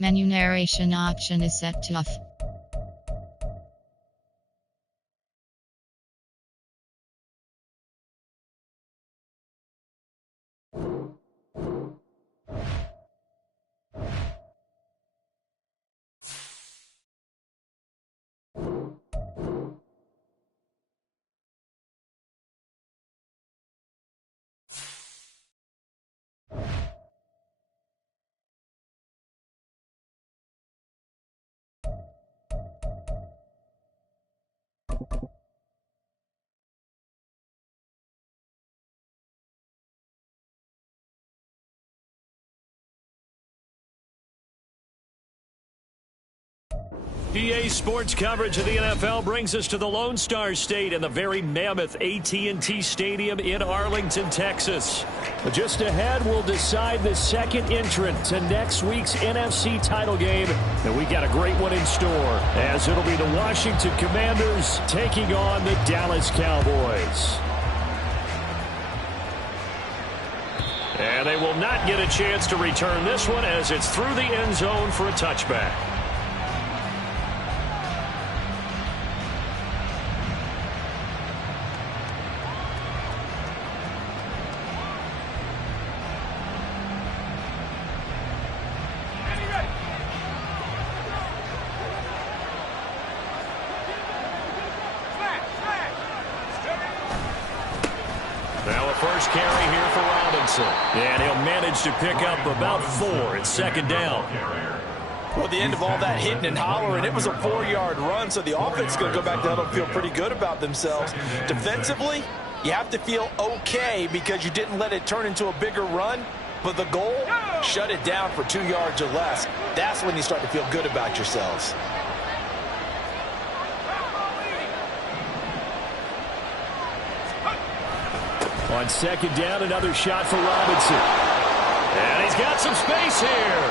Menu narration option is set to off. EA Sports coverage of the NFL brings us to the Lone Star State and the very mammoth AT&T Stadium in Arlington, Texas. Just ahead, we'll decide the second entrant to next week's NFC title game. And we got a great one in store, as it'll be the Washington Commanders taking on the Dallas Cowboys. And they will not get a chance to return this one, as it's through the end zone for a touchback. And he'll manage to pick up about 4 at second down. Well, at the end of all that hitting and hollering, it was a 4-yard run, so the offense is going to go back down and feel pretty good about themselves. Defensively, you have to feel okay because you didn't let it turn into a bigger run, but the goal, shut it down for 2 yards or less. That's when you start to feel good about yourselves. On second down, another shot for Robinson. And he's got some space here.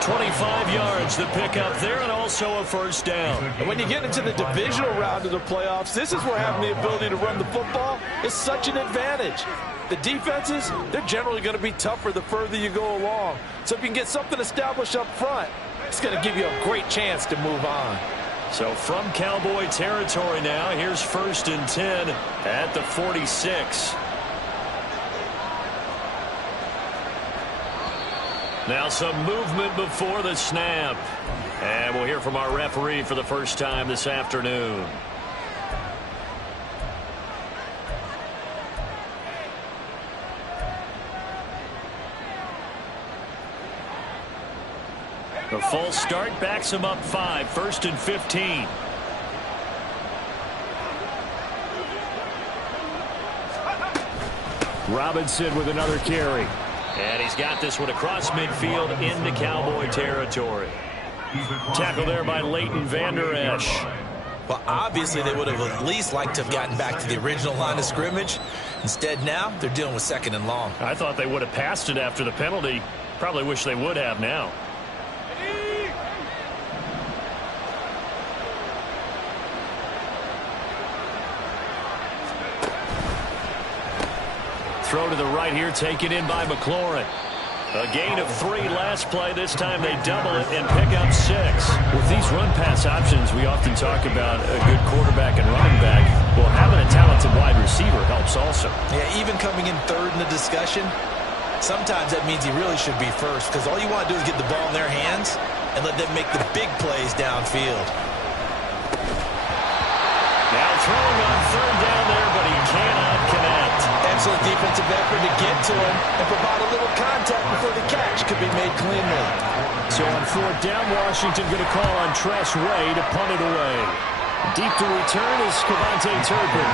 25 yards to pick up there, and also a first down. And when you get into the divisional round of the playoffs, this is where having the ability to run the football is such an advantage. The defenses, they're generally going to be tougher the further you go along. So if you can get something established up front, it's going to give you a great chance to move on. So from Cowboy territory now, here's 1st and 10 at the 46. Now some movement before the snap. And we'll hear from our referee for the first time this afternoon. The false start backs him up 5, 1st and 15. Robinson with another carry. And he's got this one across midfield into Cowboy territory. Tackle there by Leighton Vander Esch. Well, obviously they would have at least liked to have gotten back to the original line of scrimmage. Instead now, they're dealing with 2nd and long. I thought they would have passed it after the penalty. Probably wish they would have now. Throw to the right here, taken in by McLaurin. A gain of 3 last play. This time they double it and pick up 6. With these run-pass options, we often talk about a good quarterback and running back. Well, having a talented wide receiver helps also. Yeah, even coming in 3rd in the discussion, sometimes that means he really should be 1st, because all you want to do is get the ball in their hands and let them make the big plays downfield. Now throwing on 3rd down there, but he cannot connect. Excellent defensive effort to get to him and provide a little contact before the catch could be made cleanly. So on 4th down, Washington going to call on Tress Way to punt it away. Deep to return is Cavante Turpin.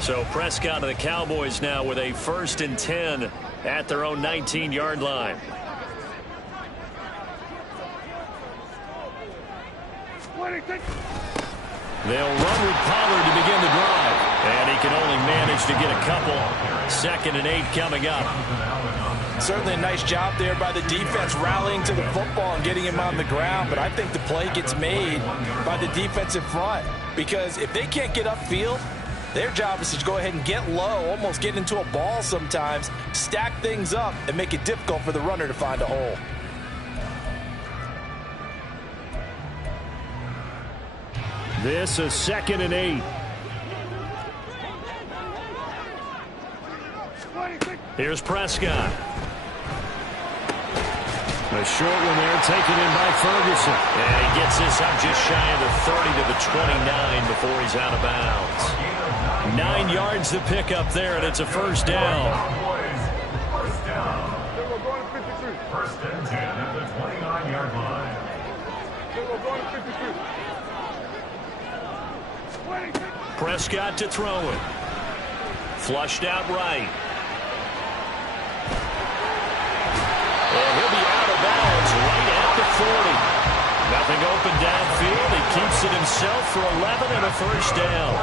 So Prescott of the Cowboys now with a 1st and 10 at their own 19-yard line. They'll run with Pollard to begin the drive. And he can only manage to get a couple. 2nd and 8 coming up. Certainly a nice job there by the defense rallying to the football and getting him on the ground, but I think the play gets made by the defensive front because if they can't get upfield, their job is to go ahead and get low, almost get into a ball sometimes, stack things up, and make it difficult for the runner to find a hole. This is 2nd and 8. Here's Prescott. A short one there taken in by Ferguson. And he gets this up just shy of the 30 to the 29 before he's out of bounds. 9 yards to pick up there, and it's a first down. First and 10 at the 29-yard line. Prescott to throw it. Flushed out right. And he'll be out of bounds right at the 40. Nothing open downfield. He keeps it himself for 11 and a first down.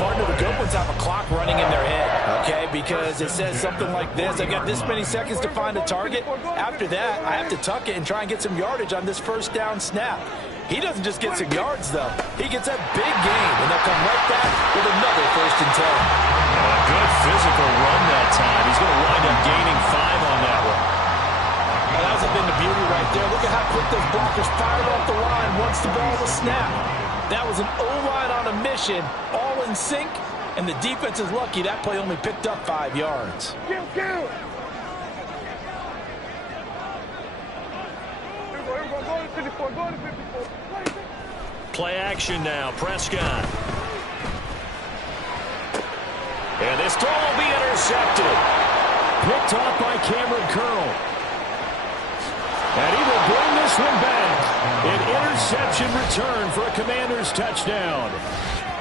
Partner, the good ones have a clock running in their head, okay? Because it says something like this. I've got this many seconds to find a target. After that, I have to tuck it and try and get some yardage on this first down snap. He doesn't just get some yards, though. He gets a big gain, and they'll come right back with another first and 10. A good physical run that time. He's going to wind up gaining 5 on that one. Well, that has been the beauty right there. Look at how quick those blockers fired off the line once the ball was snapped. That was an O-line on a mission, all in sync, and the defense is lucky that play only picked up 5 yards. Play action now, Prescott. And this throw will be intercepted. Picked off by Cameron Curl. And he will bring this one back. An interception return for a Commanders touchdown.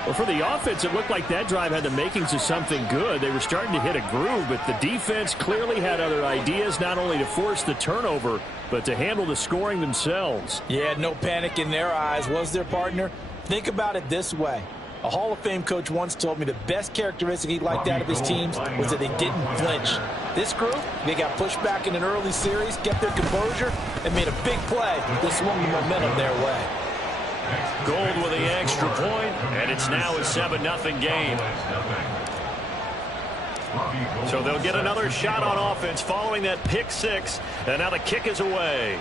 Well, for the offense, it looked like that drive had the makings of something good. They were starting to hit a groove, but the defense clearly had other ideas, not only to force the turnover, but to handle the scoring themselves. Yeah, no panic in their eyes, was their partner? Think about it this way. A Hall of Fame coach once told me the best characteristic he liked out of his teams was that they didn't flinch. This group, they got pushed back in an early series, kept their composure, and made a big play that swung the momentum their way. Gold with the extra point, and it's now a 7-0 game. So they'll get another shot on offense following that pick 6, and now the kick is away.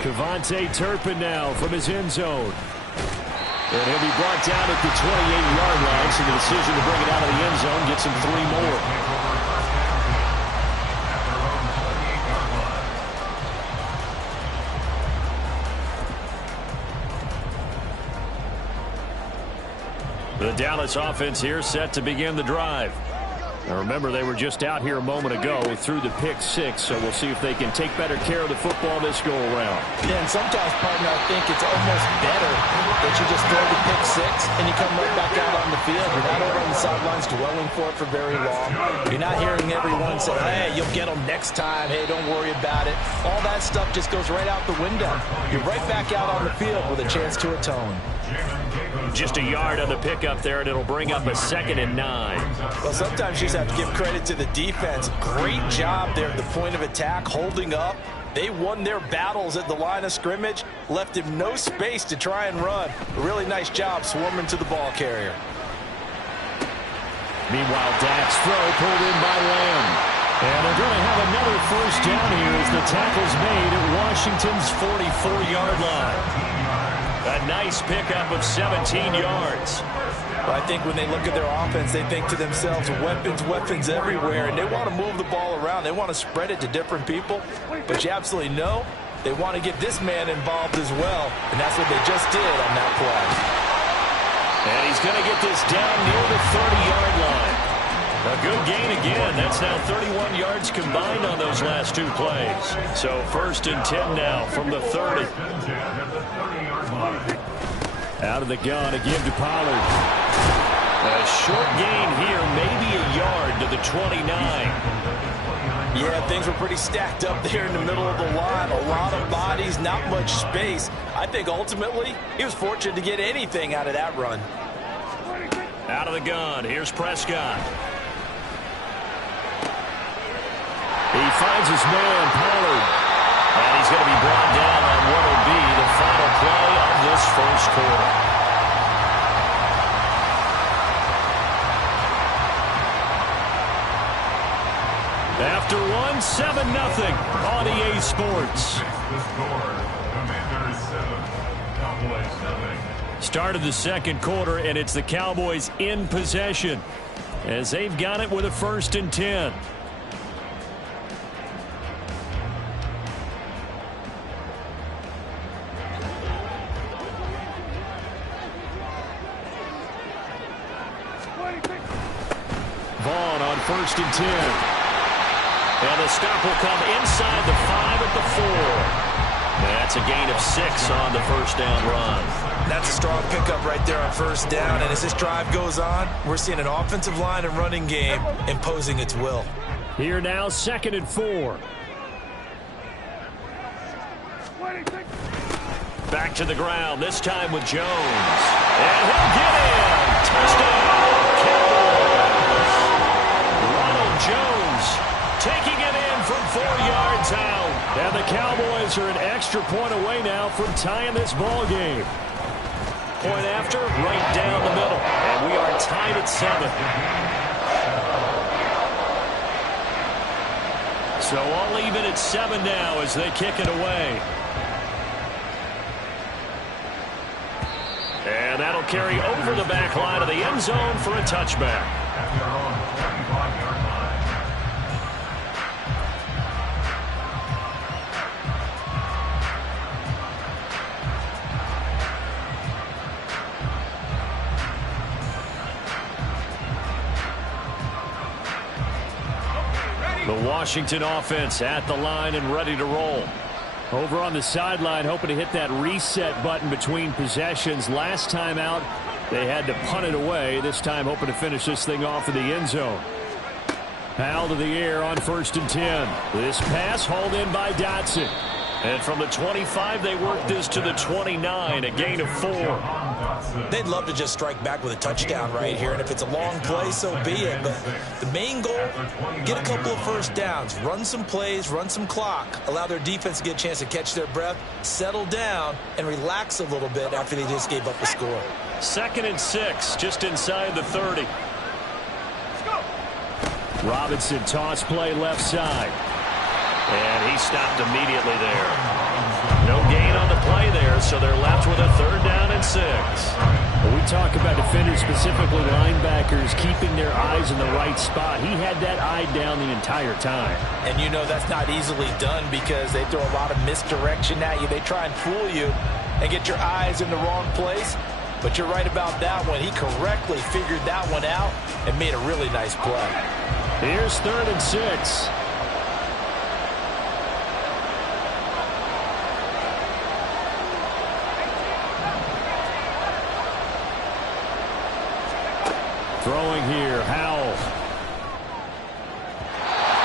Kevontae Turpin now from his end zone. And he'll be brought down at the 28-yard line, so the decision to bring it out of the end zone gets him 3 more. The Dallas offense here set to begin the drive. Now remember, they were just out here a moment ago through the pick 6, so we'll see if they can take better care of the football this go-around. Yeah, and sometimes, partner, I think it's almost better that you just throw the pick 6 and you come right back out on the field. You're not over on the sidelines dwelling for it for very long. You're not hearing everyone say, hey, you'll get them next time. Hey, don't worry about it. All that stuff just goes right out the window. You're right back out on the field with a chance to atone. Just a yard on the pickup there, and it'll bring up a 2nd and 9. Well, sometimes you just have to give credit to the defense. Great job there at the point of attack, holding up. They won their battles at the line of scrimmage, left him no space to try and run. A really nice job swarming to the ball carrier. Meanwhile, Dak's throw pulled in by Lamb. And they're going to have another first down here as the tackle's made at Washington's 44-yard line. A nice pickup of 17 yards. Well, I think when they look at their offense, they think to themselves, weapons everywhere, and they want to move the ball around. They want to spread it to different people, but you absolutely know they want to get this man involved as well, and that's what they just did on that play. And he's going to get this down near the 30-yard line. A good gain again. That's now 31 yards combined on those last 2 plays. So 1st and 10 now from the 30. Out of the gun, a give to Pollard. A short gain here, maybe a yard to the 29. Yeah, things were pretty stacked up there in the middle of the line. A lot of bodies, not much space. I think ultimately he was fortunate to get anything out of that run. Out of the gun, here's Prescott. He finds his man, Pollard. And he's going to be brought down on what will be the final play of this first quarter. After one, 7-0 on EA Sports. Start of the second quarter, and it's the Cowboys in possession as they've got it with a 1st and 10. Vaughn on 1st and 10. And the stop will come inside the 5 at the 4. That's a gain of 6 on the first down run. That's a strong pickup right there on first down. And as this drive goes on, we're seeing an offensive line and running game imposing its will. Here now, 2nd and 4. Back to the ground, this time with Jones. And he'll get in. Touchdown, Cowboys. Ronald Jones taking it in from 4 yards out. And the Cowboys are an extra point away now from tying this ball game. Point after, right down the middle. And we are tied at 7. So all even at 7 now as they kick it away. And that'll carry over the back line of the end zone for a touchback. The Washington offense at the line and ready to roll. Over on the sideline, hoping to hit that reset button between possessions. Last time out, they had to punt it away. This time, hoping to finish this thing off in the end zone. Powell to the air on 1st and 10. This pass hauled in by Dotson. And from the 25, they work this to the 29, a gain of 4. They'd love to just strike back with a touchdown right here, and if it's a long play, so be it. But the main goal, get a couple of first downs, run some plays, run some clock, allow their defense to get a chance to catch their breath, settle down, and relax a little bit after they just gave up a score. 2nd and 6, just inside the 30. Robinson toss play left side. And he stopped immediately there. No gain on the play there, so they're left with a 3rd down and 6. When we talk about defenders, specifically linebackers, keeping their eyes in the right spot, he had that eye down the entire time. And you know that's not easily done because they throw a lot of misdirection at you. They try and fool you and get your eyes in the wrong place. But you're right about that one. He correctly figured that one out and made a really nice play. Here's 3rd and 6. Throwing here, Howell.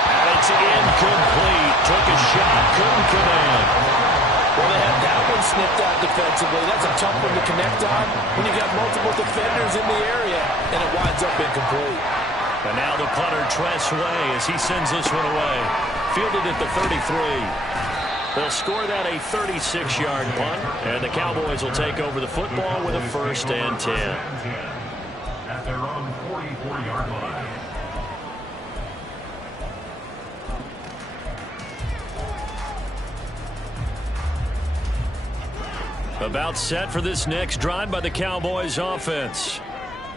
And it's incomplete. Took a shot, couldn't connect. Well, they had that one sniffed out defensively. That's a tough one to connect on when you got multiple defenders in the area, and it winds up incomplete. And now the punter, Tress Way, as he sends this one away. Fielded at the 33. They'll score that a 36-yard punt, and the Cowboys will take over the football with a 1st and 10. At their own 44-yard line. About set for this next drive by the Cowboys offense.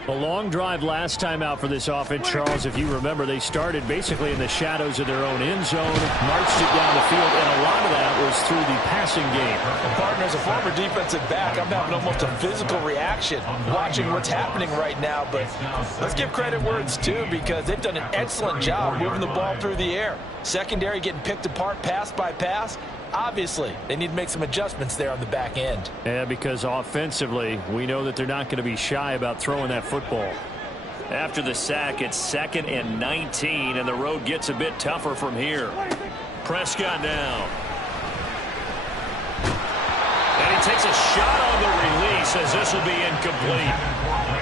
A long drive last time out for this offense, Charles. If you remember, they started basically in the shadows of their own end zone, marched it down the field, and a lot of that was through the passing game. And partner, as a former defensive back, I'm having almost a physical reaction watching what's happening right now. But let's give credit where it's due because they've done an excellent job moving the ball through the air. Secondary getting picked apart pass by pass. Obviously, they need to make some adjustments there on the back end. Yeah, because offensively, we know that they're not going to be shy about throwing that football. After the sack, it's 2nd and 19, and the road gets a bit tougher from here. Prescott now. And he takes a shot on the release, says this will be incomplete.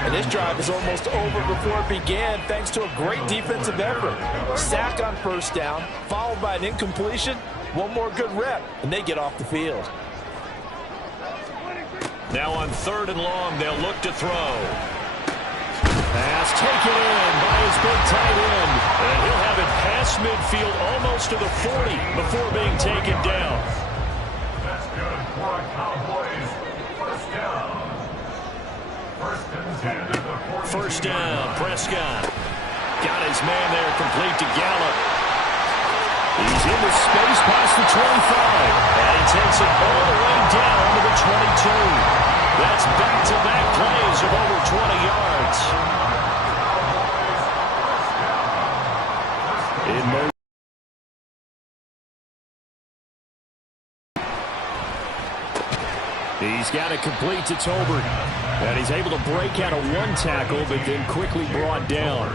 And this drive is almost over before it began thanks to a great defensive effort. Sack on first down, followed by an incompletion. One more good rep, and they get off the field. Now on 3rd and long, they'll look to throw. Pass taken in by his big tight end. And he'll have it past midfield almost to the 40 before being taken down. That's good for a Cowboys first down. First and 10 at the 14. First down, Prescott. Got his man there, complete to Gallup. He's into space past the 25. And he takes it all the way down to the 22. That's back-to-back plays of over 20 yards. In motion. He's got it complete to Tolbert. And he's able to break out of one tackle, but then quickly brought down.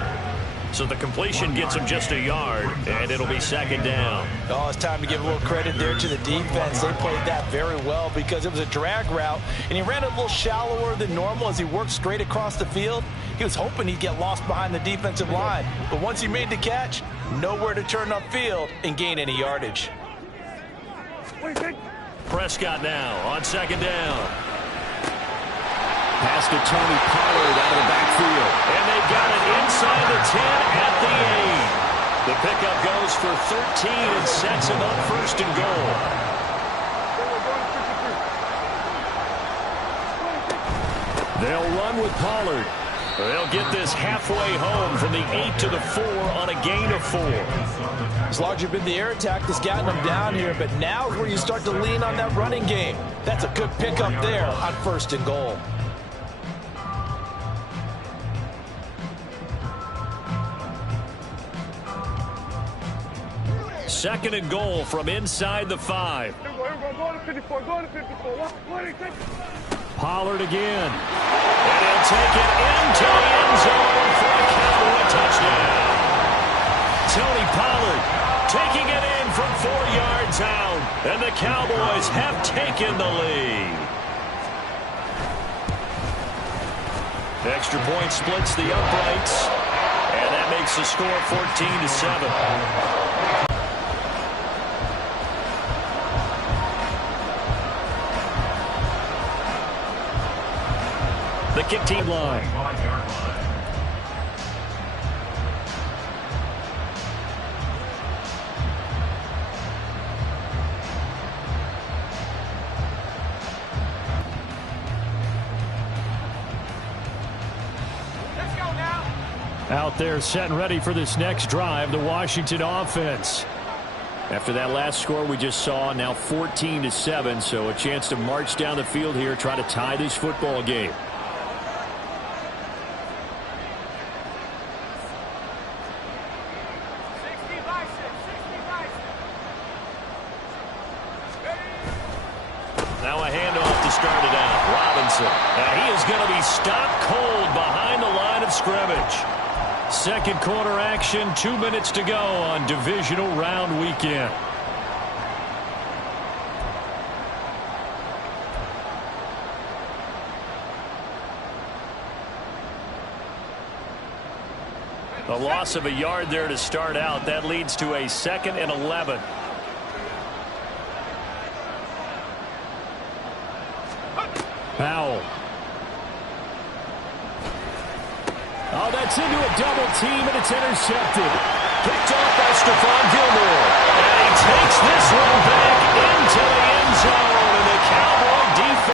So the completion gets him just a yard, and it'll be 2nd down. Oh, it's time to give a little credit there to the defense. They played that very well because it was a drag route, and he ran a little shallower than normal as he worked straight across the field. He was hoping he'd get lost behind the defensive line, but once he made the catch, nowhere to turn upfield and gain any yardage. Prescott now on 2nd down. Pass to Tony Pollard out of the backfield. And they've got it inside the 10 at the 8. The pickup goes for 13 and sets him up 1st and goal. They'll run with Pollard. They'll get this halfway home from the 8 to the 4 on a gain of 4. It's largely been the air attack that's gotten them down here, but now is where you start to lean on that running game. That's a good pickup there on 1st and goal. Second and goal from inside the 5. Pollard again. And he'll take it into the end zone for a Cowboy touchdown. Tony Pollard taking it in from 4 yards out. And the Cowboys have taken the lead. Extra point splits the uprights. And that makes the score 14-7. The kick team line. Let's go now. Out there set and ready for this next drive, the Washington offense. After that last score we just saw, now 14-7, so a chance to march down the field here, try to tie this football game. Now a handoff to start it out. Robinson. And he is going to be stopped cold behind the line of scrimmage. Second quarter action, 2 minutes to go on divisional round weekend. A loss of a yard there to start out. That leads to a 2nd and 11. Powell. Oh, that's into a double team, and it's intercepted. Picked off by